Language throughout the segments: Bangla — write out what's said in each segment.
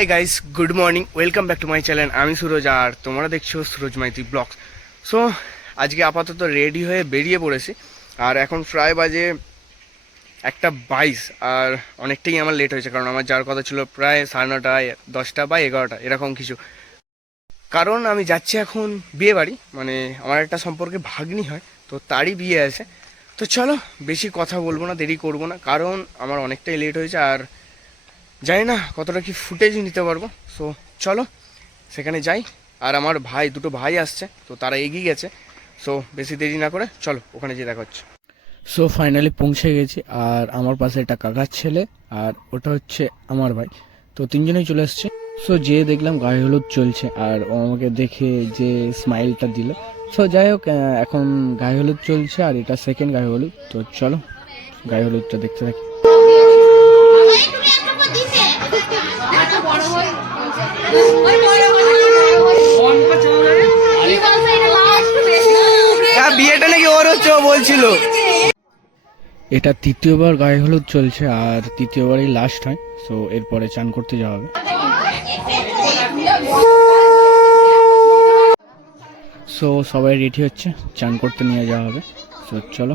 Hi guys good morning welcome back to my channel আমি সুরজ আর তোমরা দেখছ সুরজ মাইতি ব্লগস। সো আজকে আপাতত রেডি হয়ে বেরিয়ে পড়েছি। আর এখন প্রায় বাজে একটা বাইশ, আর অনেকটাই আমার লেট হয়েছে, কারণ আমার যাওয়ার কথা ছিল প্রায় সাড়ে নটায়, দশটা বা এগারোটা, এরকম কিছু। কারণ আমি যাচ্ছি এখন বিয়ে বাড়ি মানে আমার একটা সম্পর্কে ভাগ্নি হয়, তো তারই বিয়ে আছে। তো চলো, বেশি কথা বলব না, দেরি করব না, কারণ আমার অনেকটাই লেট হয়েছে, আর জানি না কতটা কি ফুটেজ নিতে পারব। সো চলো, সেখানে যাই। আর আমার ভাই, দুটো ভাই আসছে, তো তারা এগিয়ে গেছে। সো বেশি দেরি না করে চলো, ওখানে যেয়ে দেখা হচ্ছে। সো ফাইনালি পৌঁছে গেছি, আর আমার পাশে একটা কাকার ছেলে, আর ওটা হচ্ছে আমার ভাই। তো তিনজনেই চলে এসছে। সো যেয়ে দেখলাম গায়ে হলুদ চলছে, আর ও আমাকে দেখে যে স্মাইলটা দিল। সো যাই হোক এখন গায়ে হলুদ চলছে, আর এটা সেকেন্ড গায়ে হলুদ। তো চলো, গায়ে হলুদটা দেখতে থাকি। বিয়েটা নাকি ওর হচ্ছে বলছিল। এটা তৃতীয়বার গায়ে হলুদ চলছে, আর তৃতীয়বারই লাস্ট হয় সো এরপরে চান করতে যাওয়া হবে। সো সবাই রেডি হচ্ছে, চান করতে নিয়ে যাওয়া হবে। সো চলো।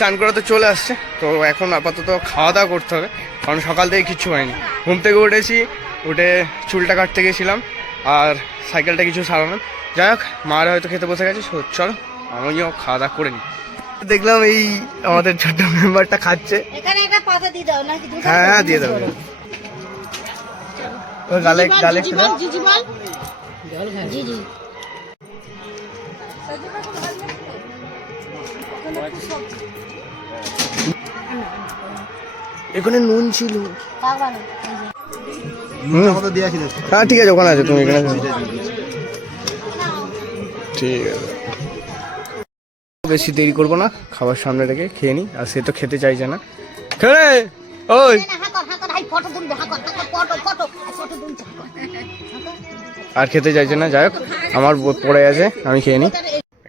চান করে তো চলে আসছে। তো এখন আপাতত খাওয়া দাওয়া করতে হবে কারণ সকাল থেকে কিচ্ছু হয়নি। ঘুম থেকে উঠেছি উঠে চুলটা কাটতে গেছিলাম আর সাইকেলটা কিছু সারালাম। যাই হোক মার হয়তো খেতে বসে গেছে চলো আমিও খাওয়া দাওয়া করে নিই। দেখলাম এই আমাদের ছোট্ট মেম্বারটা খাচ্ছে। এখানে একটা পাতা দিয়ে দাও নাকি হ্যাঁ হ্যাঁ দিয়ে দেবো ওই গালে গালে দাও। জিজি বল জিজি এখানে নুন ছিল। হ্যাঁ ঠিক আছে ওখানে আছে তুমি এখানে। ঠিক আছে। বেশি দেরি করব না খাবার সামনে রেখে খেয়ে নি আর সে তো খেতে চাইছে না। খেলে ওই। আর খেতে চাইছে না যাই হোক আমার বোধ পড়ে আছে আমি খেয়ে নিই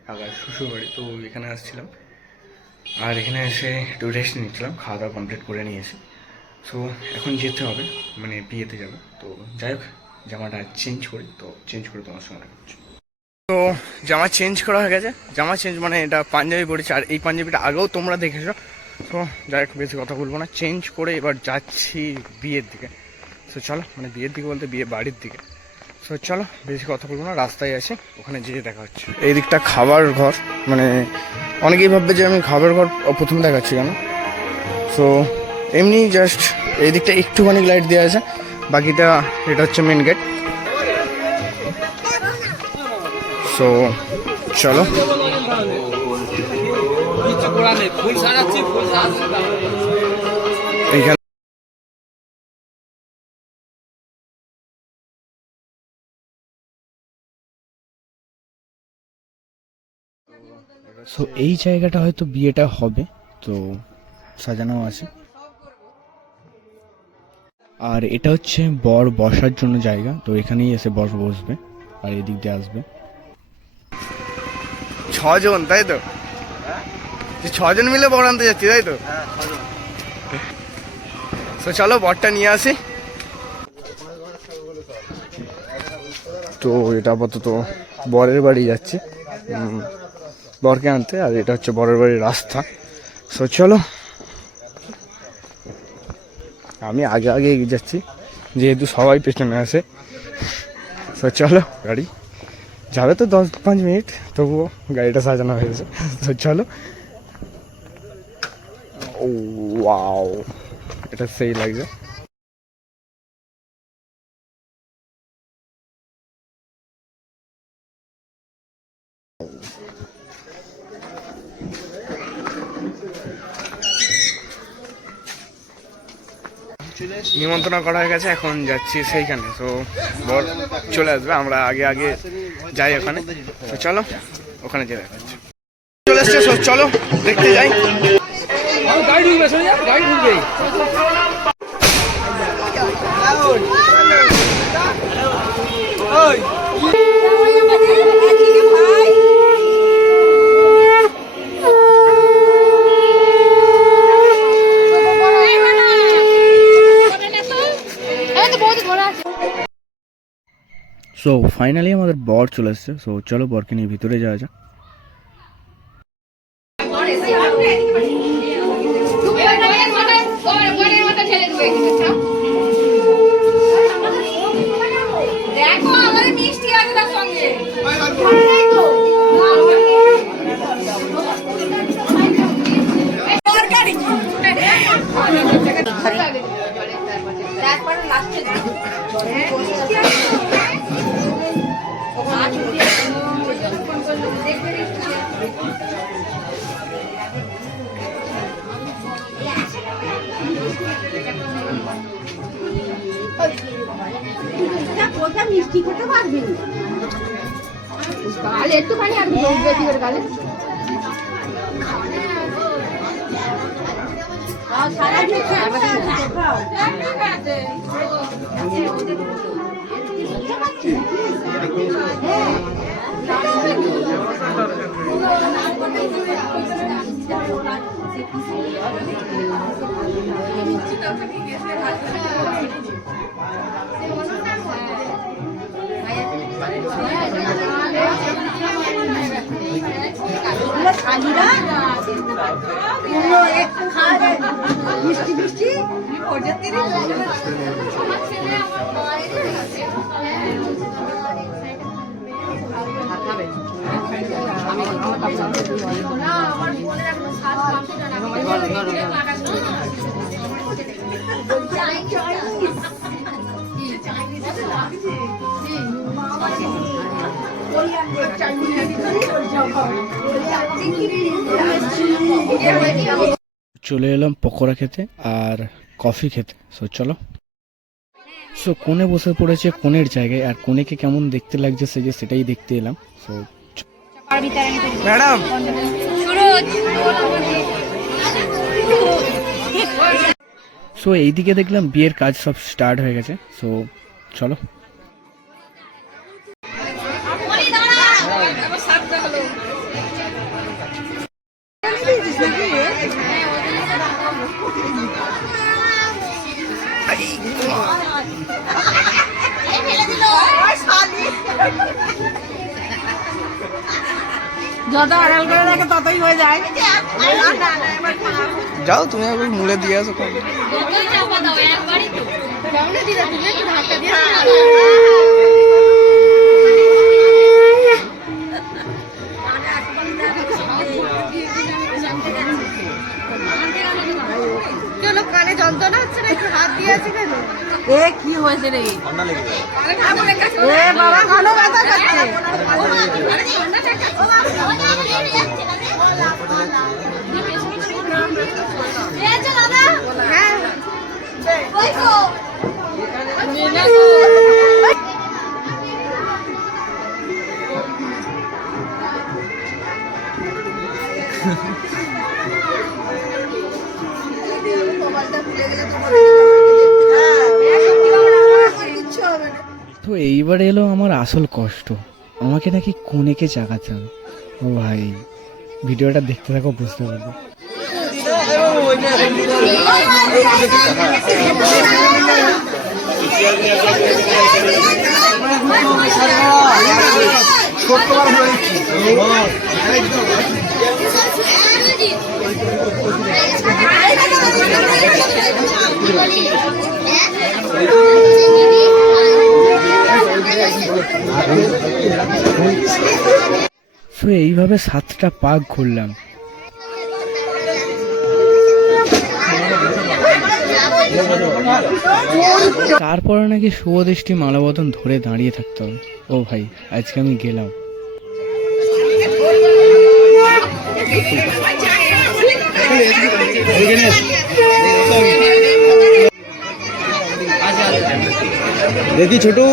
কাকার শ্বশুর বাড়ি তো এখানে আসছিলাম। আর এখানে এসে একটু রেস্ট নিচ্ছিলাম খাওয়া দাওয়া কমপ্লিট করে নিয়েছি। সো এখন যেতে হবে মানে বিয়েতে যাব। তো যাই হোক, জামাটা চেঞ্জ করি, তো চেঞ্জ করে তোমার সঙ্গে তো জামা চেঞ্জ করা হয়ে গেছে। জামা চেঞ্জ মানে এটা পাঞ্জাবি পরেছে, আর এই পাঞ্জাবিটা আগেও তোমরা দেখেছ। তো যাই হোক, বেশি কথা বলব না। চেঞ্জ করে এবার যাচ্ছি বিয়ের দিকে। সো চলো মানে বিয়ের দিকে বলতে বিয়ে বাড়ির দিকে। সো চলো, বেশি কথা বলব না, রাস্তায় আছে, ওখানে যেয়ে দেখা হচ্ছে। এই দিকটা খাবার ঘর মানে অনেকেই ভাববে যে আমি খাবার ঘর প্রথম দেখাচ্ছি কেন? সো এমনি জাস্ট এই দিকটা একটুখানি লাইট দেওয়া আছে, বাকিটা এটা হচ্ছে মেন গেট সো চলো। সো এই জায়গাটা হয়তো বিয়েটা হবে তো সাজানো আছে। আর এটা হচ্ছে বর বসার জন্য জায়গা তো এখানেই এসে বর বসবে আর এদিক দিয়ে আসবে। ছজন তাই তো? ছজন মিলে বর আনতে যাচ্ছি তাই তো? তো চলো বরটা নিয়ে আসি। তো এটা আপাতত বরের বাড়ি যাচ্ছে। বরকে আনতে, আর এটা হচ্ছে বরের বাড়ির রাস্তা। সো চলো। আমি আগে আগে এগিয়ে যাচ্ছি, যেহেতু সবাই পেছনে আসে তো চলো, গাড়ি। যাবে তো দশ, পাঁচ মিনিট, তবুও গাড়িটা সাজানো হয়েছে। তো চলো। ও ওয়াও এটা সেই লাগছে। নিমন্ত্রণ করা হয়ে গেছে, এখন যাচ্ছি সেইখানে। তো বর চলে আসবে, আমরা আগে আগে যাই ওখানে। চলো, ওখানে যেতে। চলে এসছে চলো, দেখতে যাই। সো ফাইনালি আমাদের বর চলে এসছে। সো চলো বরকে নিয়ে ভিতরে যাওয়া যাক। দেখো আমাদের মিষ্টি আছে তার সঙ্গে তরকারি তারপরে লাস্টে পারবি গালে একটুখানি আর বেশি করে গালে সারাদিন খালিরা পুরো একটু খাবে মিষ্টি মিষ্টি চলে এলাম পকোড়া খেতে আর কফি খেতে। সো চলো। সো কোণে বসে পড়েছে কোণের জায়গায় আর কোণেকে কেমন দেখতে লাগছে সে যে সেটাই দেখতে এলাম। So madam. সো এইদিকে দেখলাম বিয়ের কাজ সব স্টার্ট হয়ে গেছে। সো চলো। যত আড়াল করে রাখে ততই হয়ে যায়। যাও তুমি একবার মুলে দিয়ে আসো যন্ত্রণা হচ্ছে না একটু দিয়ে আছে কেন? এ কি হয়েছে রে? এ বাবা কানে ব্যথা করছে হ্যাঁ। আসল কষ্ট। আমাকে নাকি কোনেকে চাকাতে হবে? ও ভাই ভিডিওটা দেখতে থাকো বুঝতে পারবে। তো এইভাবে সাতটা পাক ঘুরলাম। তারপরে নাকি শুভদৃষ্টি মালাবদন ধরে দাঁড়িয়ে থাকতে। হবে ও ভাই, আজকে আমি গেলাম। দেখি ছোটু।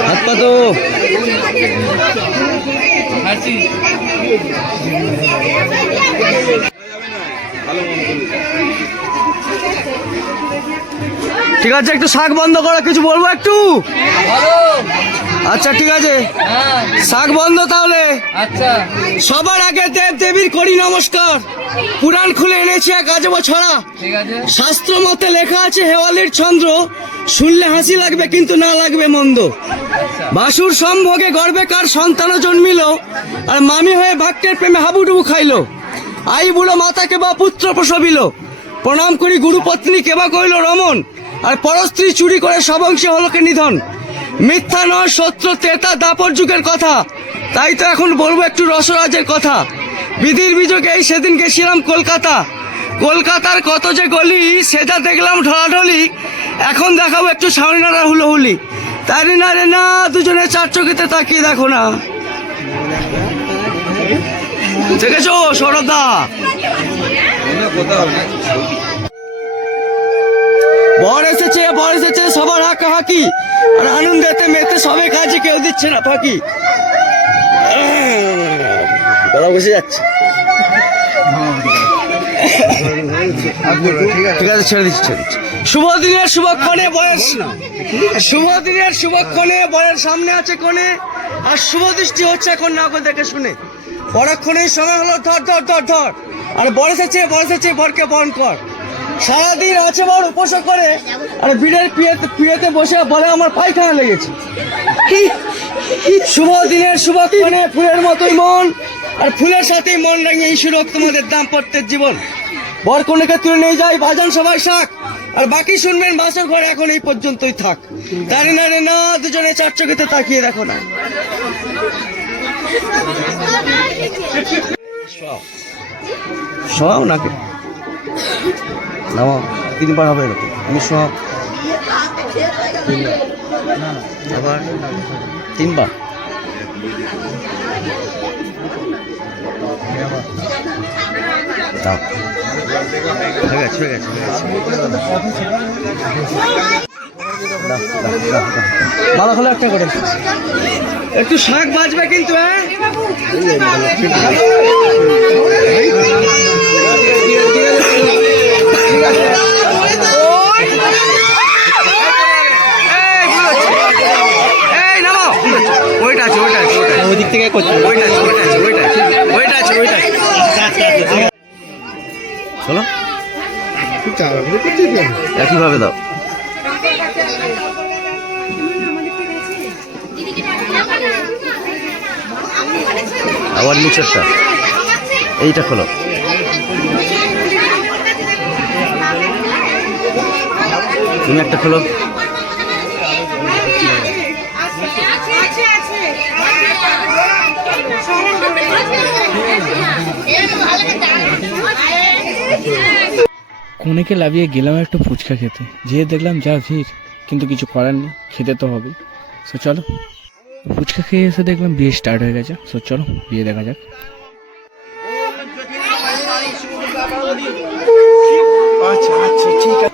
হাত পাতো ঠিক আছে একটু শাক বন্ধ করো কিছু বলব একটু? আচ্ছা ঠিক আছে। শাক বন্ধ তাহলে? আচ্ছা। সবার আগে দেব দেবীর করি নমস্কার। পুরাণ খুলে এনেছি এক আজব ছড়া। শাস্ত্র মতে লেখা আছে হেওয়ালির চন্দ্র শুনলে হাসি লাগবে কিন্তু না লাগবে মন্দ। বাসুর সম্ভোগে গর্বে কার সন্তানও জন্মিল আর মামি হয়ে ভাগ্যের প্রেমে হাবুডুবু খাইলো। আই বুড়ো মাতাকে বা পুত্র প্রসবিল। প্রণাম করি গুরুপত্নী কেবা কইল রমন আর পরস্ত্রী চুরি করে সবংশে হলোকে নিধন। মিথ্যা নয়, সত্য তেতা দাপর যুগের কথা। তাই তো এখন বলব একটু রসরাজের কথা। বিধির বিযোগে এই সেদিন গেছিলাম কলকাতা। কলকাতার কত যে গলি, সেটা দেখলাম ঢলাঢলি। এখন দেখাবো একটু সামনারা হুলোহুলি। তাই না রে না, দুজনে চার চোখেতে তাকিয়ে দেখো না। দেখেছ সরদা বর এসেছে বর এসেছে, সবার হাঁকা হাঁকি আর আনন্দেতে মেতে সবে কাজে কেউ দিচ্ছে না, ফাঁকি। গলা বসে যাচ্ছে। ঠিক আছে, ছেড়ে দিচ্ছি ছেড়ে দিচ্ছি। শুভ দিনের শুভক্ষণে বয়স। শুভ দিনের শুভক্ষণে বয়ের সামনে আছে কোণে, আর শুভ দৃষ্টি হচ্ছে এখন নাগল দেখে শুনে। পরক্ষণেই সময় হলো ধর ধর ধর ধর। আর বয়স আছে, বরকে বরণ কর। সারাদিন আছে বর উপোস করে। আর বিড়ের পিয়েতে পিয়েতে বসে বলে আমার পায়খানা লেগেছে। শুভ দিনের শুভক্ষণে ফুলের মতোই মন। আর ফুলের সাথেই মন রাঙিয়ে এই সুরক তোমাদের দাম্পত্যের জীবন। বর কনেকে তুলে নিয়ে যাই বাজান সবাই শাক। আর বাকি শুনবেন বাসর ঘরে এখন এই পর্যন্তই থাক। তারি না রে না, দুজনে চার চোখেতে তাকিয়ে দেখো না। শোয়াও নাকি? নামাও তিনবার হবে এরকম। তিনবার। আবার তিনবার। ভালো হলো একটা করে। একটু শাক বাজবে কিন্তু হ্যাঁ? এই নামো ওইটা আছে ওইটা আছে ওইটা ওই দিক থেকে ওইটা আছে একইভাবে দাও আবার নিচেরটা। এইটা খোলো। তুমি একটা খোলো। কোনেকে লাভিয়ে গেলাম একটু ফুচকা খেতে। যেয়ে দেখলাম যা ভিড় কিন্তু কিছু করার নেই খেতে তো হবে। সো চলো। ফুচকা খেয়ে এসে দেখলাম বিয়ে স্টার্ট হয়ে গেছে। সো চলো বিয়ে দেখা যাক। আচ্ছা আচ্ছা ঠিক আছে।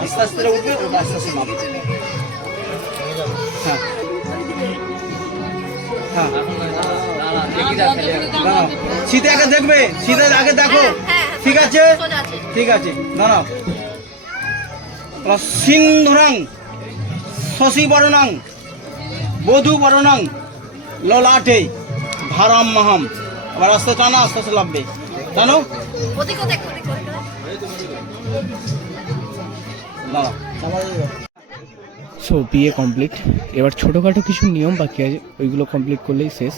আস্তে উঠবে ওটা হ্যাঁ। হ্যাঁ। শীতে আগে দেখবে শীতে আগে দেখো। ঠিক আছে? ঠিক আছে। দাঁড়াও সিন্ধুরাং, শশী বরণাং, বধু বরণাং, ললাটে, ভারাম মাহাম। আবার আস্তে টানা, আস্তে আস্তে লাভবে জানো? সো বিয়ে কমপ্লিট এবার ছোটোখাটো কিছু নিয়ম বাকি আছে ওইগুলো কমপ্লিট করলেই শেষ।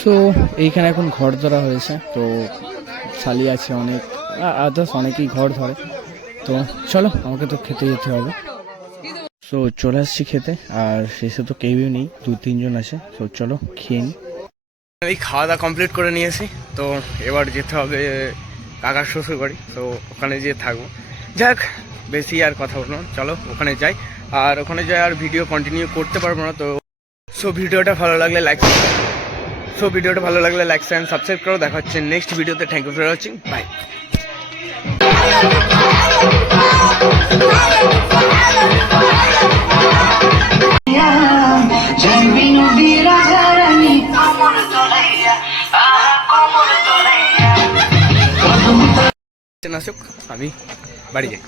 সো এইখানে এখন ঘর ধরা হয়েছে তো শালি আছে অনেক আদার্স অনেকেই ঘর ধরে। তো চলো আমাকে তো খেতে যেতে হবে। সো চলে আসছি খেতে আর শেষে তো কেউই নেই দু তিনজন আছে। তো চলো খেয়ে নিই এই খাওয়া দাওয়া কমপ্লিট করে নিয়েছি। তো এবার যেতে হবে কাকার শ্বশুর বাড়ি তো ওখানে যেয়ে থাকব। যাক, বেশি আর কথা বলব চলো, ওখানে যাই। আর ওখানে যাই আর ভিডিও কন্টিনিউ করতে পারব না, তো সো ভিডিওটা ভালো লাগলে লাইক সো ভিডিওটা ভালো লাগলে লাইক অ্যান্ড সাবস্ক্রাইব করো। দেখা হচ্ছে নেক্সট ভিডিওতে thank you for watching bye আসুক। আমি বাড়ি যাই।